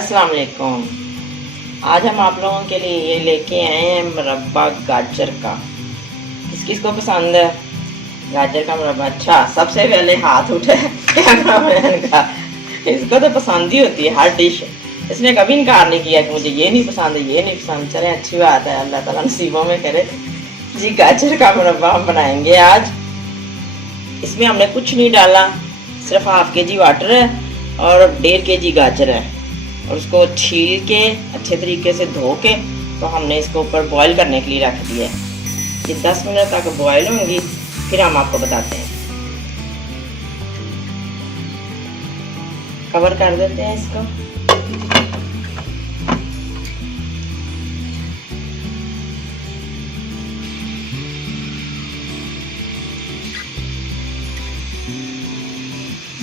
अस्सलाम वालेकुम। आज हम आप लोगों के लिए ये लेके आए हैं मुरब्बा गाजर का। किस किस को पसंद है गाजर का मुरब्बा? अच्छा, सबसे पहले हाथ उठे कैमरामैन का। इसको तो पसंद ही होती है हर डिश। इसने कभी इनकार नहीं किया कि मुझे ये नहीं पसंद है, ये नहीं पसंद। चले, अच्छी बात है, अल्लाह ताला नसीबों में करे। जी, गाजर का मुरब्बा हम बनाएंगे आज। इसमें हमने कुछ नहीं डाला, सिर्फ हाफ के जी वाटर है और 1.5 kg गाजर है, और उसको छील के अच्छे तरीके से धो के तो हमने इसको ऊपर बॉईल करने के लिए रख दिया है। ये 10 मिनट तक बॉईल होंगी, फिर हम आपको बताते हैं। कवर कर देते हैं इसको।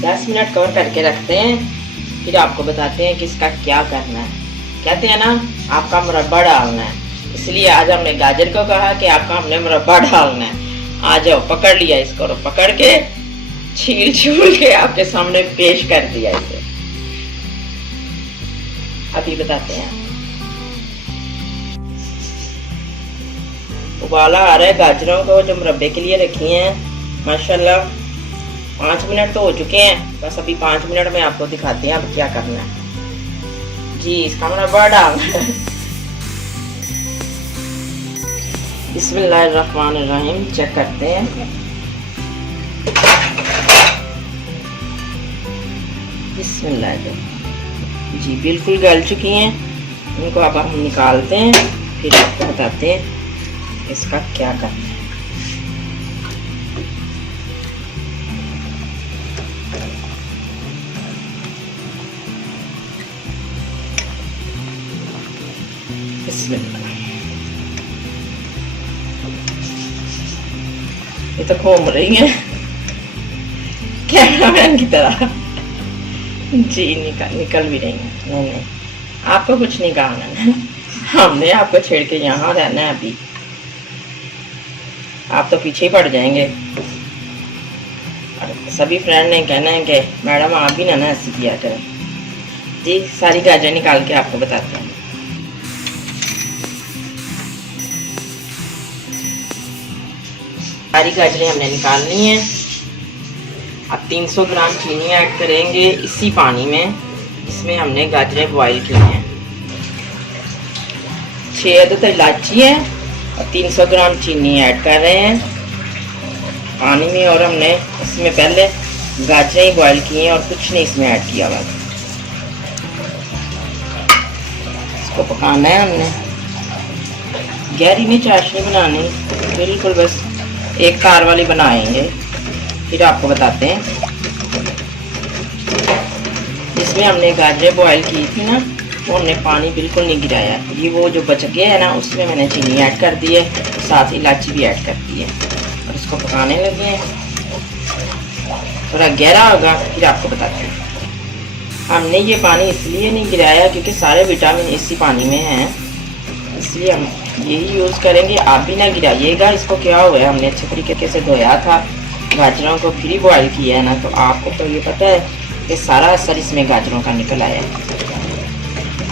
दस मिनट कवर करके रखते हैं, फिर आपको बताते हैं कि इसका क्या करना है। कहते हैं ना, आपका मुरब्बा डालना है, इसलिए आज हमने गाजर को कहा कि आपका हमने मुरब्बा डालना है। आ जाओ, पकड़ लिया इसको, और पकड़ के छील छूल के आपके सामने पेश कर दिया इसे। अभी बताते हैं। उबाला आ रहा है गाजरों को जो मुरब्बे के लिए रखी हैं। माशाल्लाह 5 मिनट तो हो चुके हैं, बस अभी 5 मिनट में आपको दिखाते हैं अब क्या करना है। जी, इसका मुरब्बा डालना है। बिस्मिल्लाहिर्रहमानिर्रहीम। चेक करते हैं। बिस्मिल्लाह। जी, बिल्कुल गल चुकी हैं। इनको अब हम निकालते हैं, फिर आपको बताते हैं इसका क्या करना है। ये तो घूम रही है कैमरामैन की तरह। जी, निकल भी रही है। नहीं, आपको कुछ नहीं कहा मैंने। हमने आपको छेड़ के यहाँ रहना है। अभी आप तो पीछे ही पड़ जाएंगे। और सभी फ्रेंड ने कहना है कि मैडम आप भी ना ऐसे किया करें। जी, सारी गाजर निकाल के आपको बताते हैं। सारी गाजरें हमने निकालनी है। अब 300 ग्राम चीनी ऐड करेंगे इसी पानी में। इसमें हमने गाजरें बॉईल की हैं। 6 अदद इलायची है और 300 ग्राम चीनी ऐड कर रहे हैं पानी में। और हमने इसमें पहले गाजरें ही बॉईल की हैं और कुछ नहीं इसमें ऐड किया हुआ। इसको पकाना है हमने। गहरी नहीं चाशनी बनानी, बिल्कुल बस एक तार वाली बनाएंगे, फिर आपको बताते हैं। जिसमें हमने गाजरें बॉईल की थी ना, वो हमने पानी बिल्कुल नहीं गिराया। ये वो जो बच गया है ना, उसमें मैंने चीनी ऐड कर दी है, साथ ही इलायची भी ऐड कर दी है, और इसको पकाने लगे हैं। थोड़ा गहरा होगा, फिर आपको बताते हैं। हमने ये पानी इसलिए नहीं गिराया क्योंकि सारे विटामिन इसी पानी में हैं, इसलिए हम यही यूज़ करेंगे। आप भी ना गिराइएगा। इसको क्या हुआ है, हमने अच्छे तरीके से धोया था गाजरों को, फिर ही बॉयल किया है ना, तो आपको तो ये पता है कि सारा असर इसमें गाजरों का निकल आया है।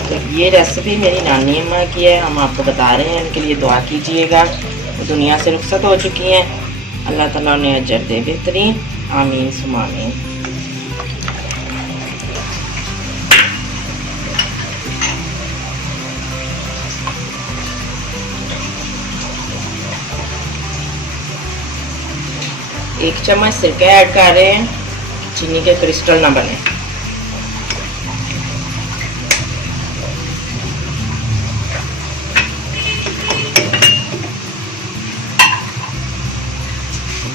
तो ये रेसिपी मेरी नानी अम्मा की है, हम आपको बता रहे हैं। इनके लिए दुआ कीजिएगा। वो दुनिया से रुखसत हो चुकी हैं, अल्लाह ताला उन्हें अजर दे बेहतरीन। आमीन सुमा आमीन। एक चम्मच सिरका ऐड कर रहे हैं, चीनी के क्रिस्टल ना बने।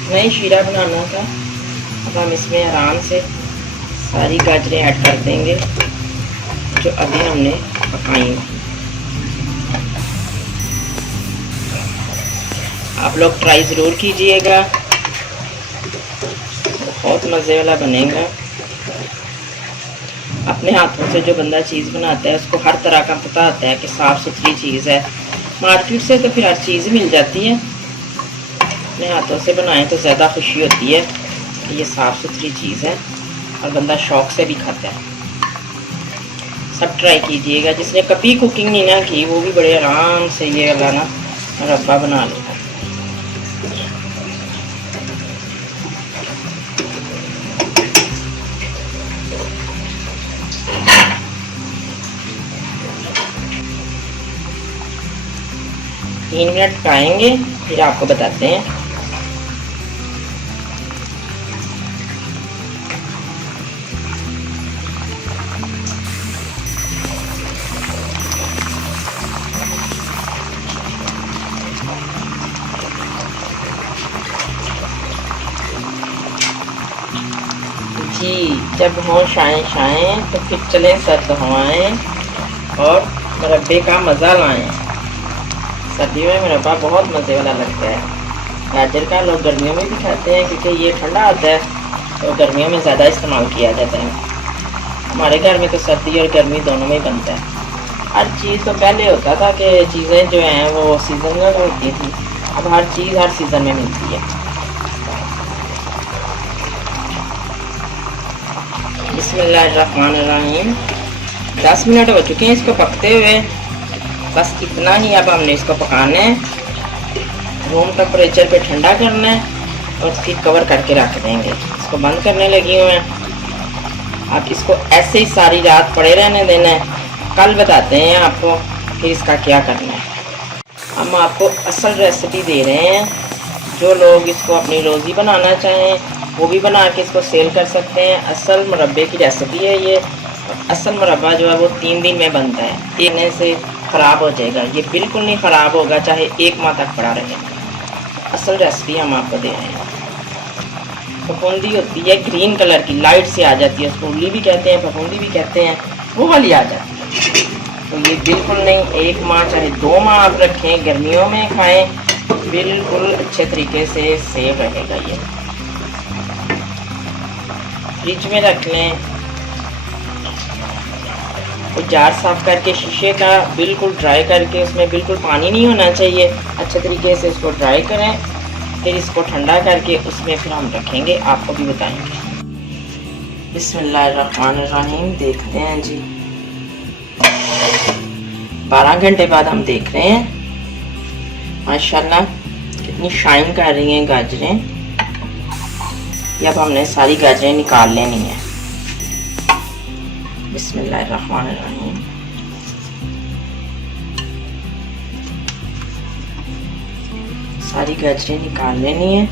नहीं, शीरा बनाना था। अब हम इसमें आराम से सारी गाजरें ऐड कर देंगे जो अभी हमने पकाई। आप लोग ट्राई ज़रूर कीजिएगा, बहुत मज़े वाला बनेगा। अपने हाथों से जो बंदा चीज़ बनाता है उसको हर तरह का पता होता है कि साफ़ सुथरी चीज़ है। मार्केट से तो फिर हर चीज़ मिल जाती है, अपने हाथों से बनाएं तो ज़्यादा खुशी होती है कि ये साफ़ सुथरी चीज़ है और बंदा शौक़ से भी खाता है। सब ट्राई कीजिएगा। जिसने कभी कुकिंग नहीं ना की वो भी बड़े आराम से ये वाला ना मुरब्बा बना लेगा। तीन मिनट पकाएंगे फिर आपको बताते हैं। जी जब हों शाएं शाएं तो फिर चलें सर्द हवाएं और मुरब्बे का मज़ा लाएं। सर्दियों में मुरब्बा बहुत मज़े वाला लगता है। गाजर का लोग गर्मियों में भी खाते हैं क्योंकि ये ठंडा आता है, तो गर्मियों में ज़्यादा इस्तेमाल किया जाता है। हमारे घर में तो सर्दी और गर्मी दोनों में ही बनता है। हर चीज़ तो पहले होता था कि चीज़ें जो हैं वो सीजनल होती थी, अब हर चीज़ हर सीज़न में मिलती है। बिस्मिल्लाहिर्रहमानिर्रहीम। 10 मिनट हो चुके हैं इसको पकते हुए। बस इतना ही अब हमने इसको पकाना है, रूम टेम्परेचर पे ठंडा करना है और फिर कवर करके रख देंगे। इसको बंद करने लगी हूँ मैं। आप इसको ऐसे ही सारी रात पड़े रहने देना है। कल बताते हैं आपको फिर इसका क्या करना है। हम आपको असल रेसिपी दे रहे हैं। जो लोग इसको अपनी रोज़ी बनाना चाहें वो भी बना के इसको सेल कर सकते हैं। असल मुरब्बे की रेसिपी है ये। असल मुरब्बा जो है वो 3 दिन में बनता है, पीने से ख़राब हो जाएगा। ये बिल्कुल नहीं ख़राब होगा, चाहे 1 माह तक पड़ा रहेगा। असल रेसिपी हम आपको दे रहे हैं। फफूंदी होती है ग्रीन कलर की, लाइट से आ जाती है, उसको उल्ली भी कहते हैं, फफूंदी भी कहते हैं, वो वाली आ जाती है। तो ये बिल्कुल नहीं, 1 माह चाहे 2 माह आप रखें, गर्मियों में खाएँ, बिल्कुल अच्छे तरीके से सेव रहेगा। ये फ्रिज में रख लें। तो जार साफ करके शीशे का बिल्कुल ड्राई करके, उसमें बिल्कुल पानी नहीं होना चाहिए, अच्छे तरीके से उसको ड्राई करें। फिर इसको ठंडा करके उसमें फिर हम रखेंगे, आपको भी बताएंगे। बिस्मिल्लाहिर्रहमानिर्रहीम। देखते हैं जी, 12 घंटे बाद हम देख रहे हैं। माशाल्लाह कितनी शाइन कर रही हैं गाजरें। अब हमने सारी गाजरें निकाल लेनी है। बिस्मिल्लाहिर्रहमानिर्रहीम। सारी गाजरें निकाल लेनी है।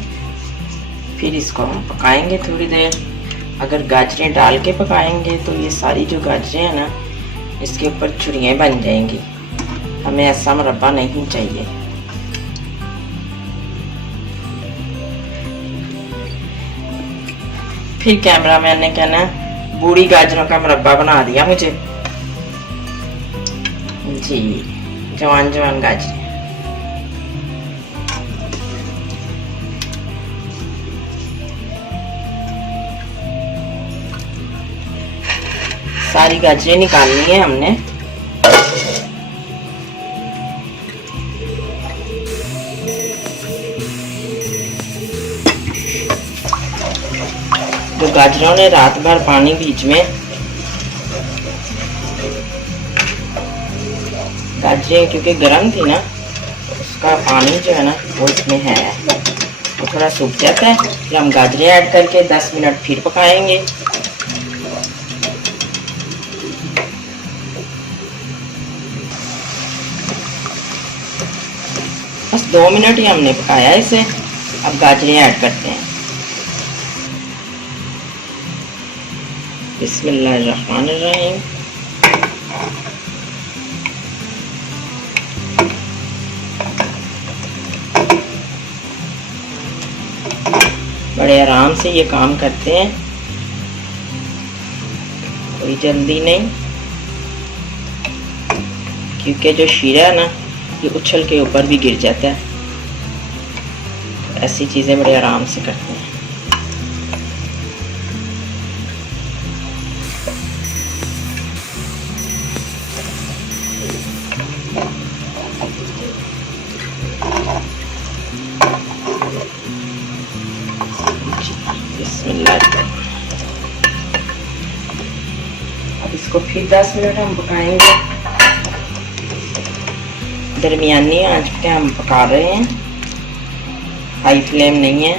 फिर इसको हम पकाएंगे थोड़ी देर। अगर गाजरें डाल के पकाएंगे तो ये सारी जो गाजरें हैं ना, इसके ऊपर छुरियाँ बन जाएंगी। हमें ऐसा मुरब्बा नहीं चाहिए। फिर कैमरामैन ने कहना बूढ़ी गाजरों का मुरब्बा बना दिया मुझे। जी जवान जवान गाजरें। सारी गाजरें निकालनी है हमने। तो गाजरों ने रात भर पानी बीच में, गाजरें क्योंकि गर्म थी ना, उसका पानी जो है ना वो इसमें है, वो थोड़ा सूख जाता है। फिर हम गाजरें ऐड करके 10 मिनट फिर पकाएंगे। बस 2 मिनट ही हमने पकाया इसे। अब गाजरें ऐड करते हैं। बिस्मिल्लाहिर्रहमानिर्रहीम। बड़े आराम से ये काम करते हैं, कोई जल्दी नहीं, क्योंकि जो शीरा है ना ये उछल के ऊपर भी गिर जाता है। तो ऐसी चीज़ें बड़े आराम से करते हैं। अब इसको फिर 10 मिनट हम पकाएंगे। दरमियानी आंच पे हम पका रहे हैं, हाई फ्लेम नहीं है।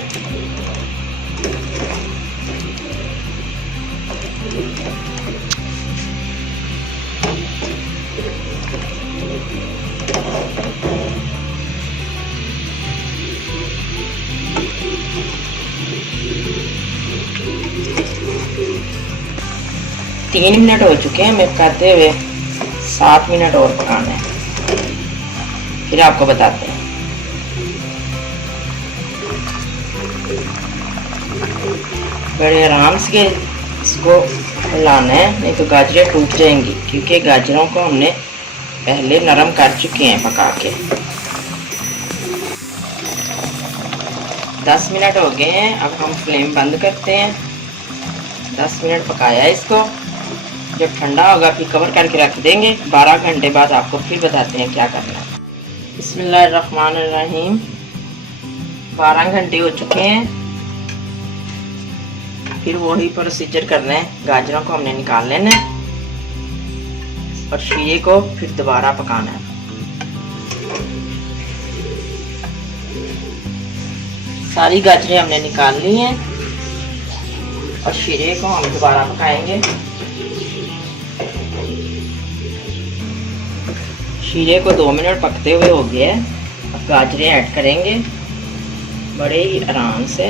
तीन मिनट हो चुके हैं हमें पकाते हुए, 7 मिनट और पकाना है, फिर आपको बताते हैं। बड़े आराम से इसको हिलाना है, नहीं तो गाजरें टूट जाएंगी, क्योंकि गाजरों को हमने पहले नरम कर चुके हैं पका के। 10 मिनट हो गए हैं, अब हम फ्लेम बंद करते हैं। 10 मिनट पकाया इसको, जब ठंडा होगा फिर कवर करके रख देंगे। 12 घंटे बाद आपको फिर बताते हैं क्या करना है। बिस्मिल्लाहिर्रहमानिर्रहीम। 12 घंटे हो चुके हैं, फिर वही प्रोसीजर करना है। गाजरों को हमने निकाल लेना है और शीरे को फिर दोबारा पकाना है। सारी गाजरें हमने निकाल ली हैं और शीरे को हम दोबारा पकाएंगे। शीरे को 2 मिनट पकते हुए हो गया है। अब गाजरें ऐड करेंगे बड़े ही आराम से,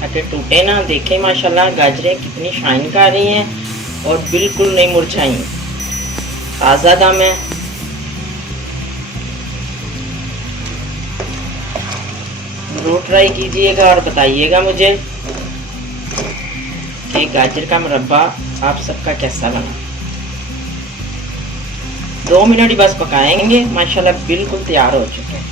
ताकि टूटे ना। देखें माशाल्लाह गाजरें कितनी शाइन कर रही हैं और बिल्कुल नहीं मुरझाई, ताज़ा दम है। ज़रूर ट्राई कीजिएगा और बताइएगा मुझे कि गाजर का मुरब्बा आप सबका कैसा बना। 2 मिनट ही बस पकाएंगे, माशाल्लाह बिल्कुल तैयार हो चुके हैं।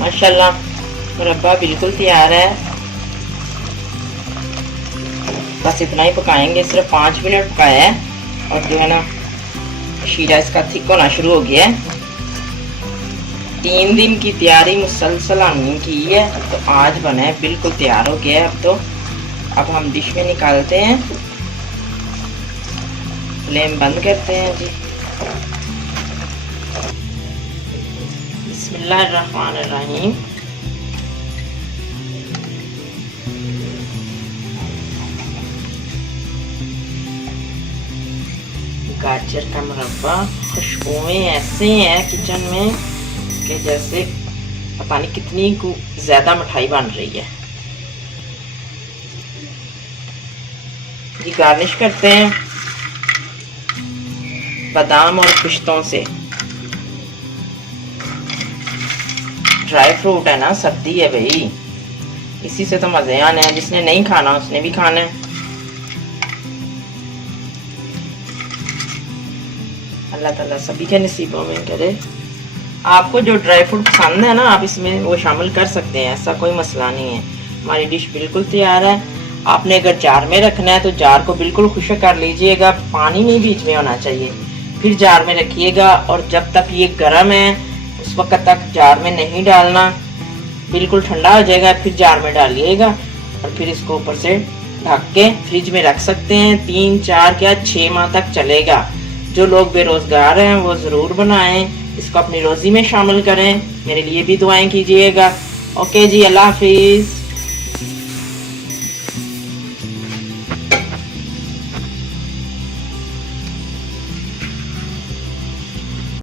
माशाल्लाह मुरब्बा बिल्कुल तैयार है। बस इतना ही पकाएंगे, सिर्फ 5 मिनट पकाया है और जो है ना शीरा इसका थिक होना शुरू हो गया है। 3 दिन की तैयारी मुसलसल हमने की है, तो आज बना है, बिल्कुल तैयार हो गया है। अब हम डिश में निकालते हैं, फ्लेम बंद करते हैं जी। बिस्मिल्लाहिर्रहमानिर्रहीम। गाजर का मुरब्बा, खुशबुएं ऐसे हैं किचन में कि जैसे पता नहीं कितनी ज्यादा मिठाई बन रही है जी। गार्निश करते हैं बादाम और पिस्तों से। ड्राई फ्रूट है ना, सर्दी है भाई, इसी से तो मजे आने हैं। जिसने नहीं खाना उसने भी खाना है। अल्लाह ताला सभी के नसीबों में करे। आपको जो ड्राई फ्रूट पसंद है ना, आप इसमें वो शामिल कर सकते हैं, ऐसा कोई मसला नहीं है। हमारी डिश बिल्कुल तैयार है। आपने अगर जार में रखना है तो जार को बिल्कुल खुश्क कर लीजिएगा, पानी नहीं बीच में होना चाहिए। फिर जार में रखिएगा और जब तक ये गर्म है उस वक्त तक जार में नहीं डालना, बिल्कुल ठंडा हो जाएगा फिर जार में डालिएगा और फिर इसको ऊपर से ढक के फ्रिज में रख सकते हैं। 3, 4 या 6 माह तक चलेगा। जो लोग बेरोजगार हैं वो ज़रूर बनाएं, इसको अपनी रोज़ी में शामिल करें। मेरे लिए भी दुआएं कीजिएगा। ओके जी, अल्लाह हाफिज़।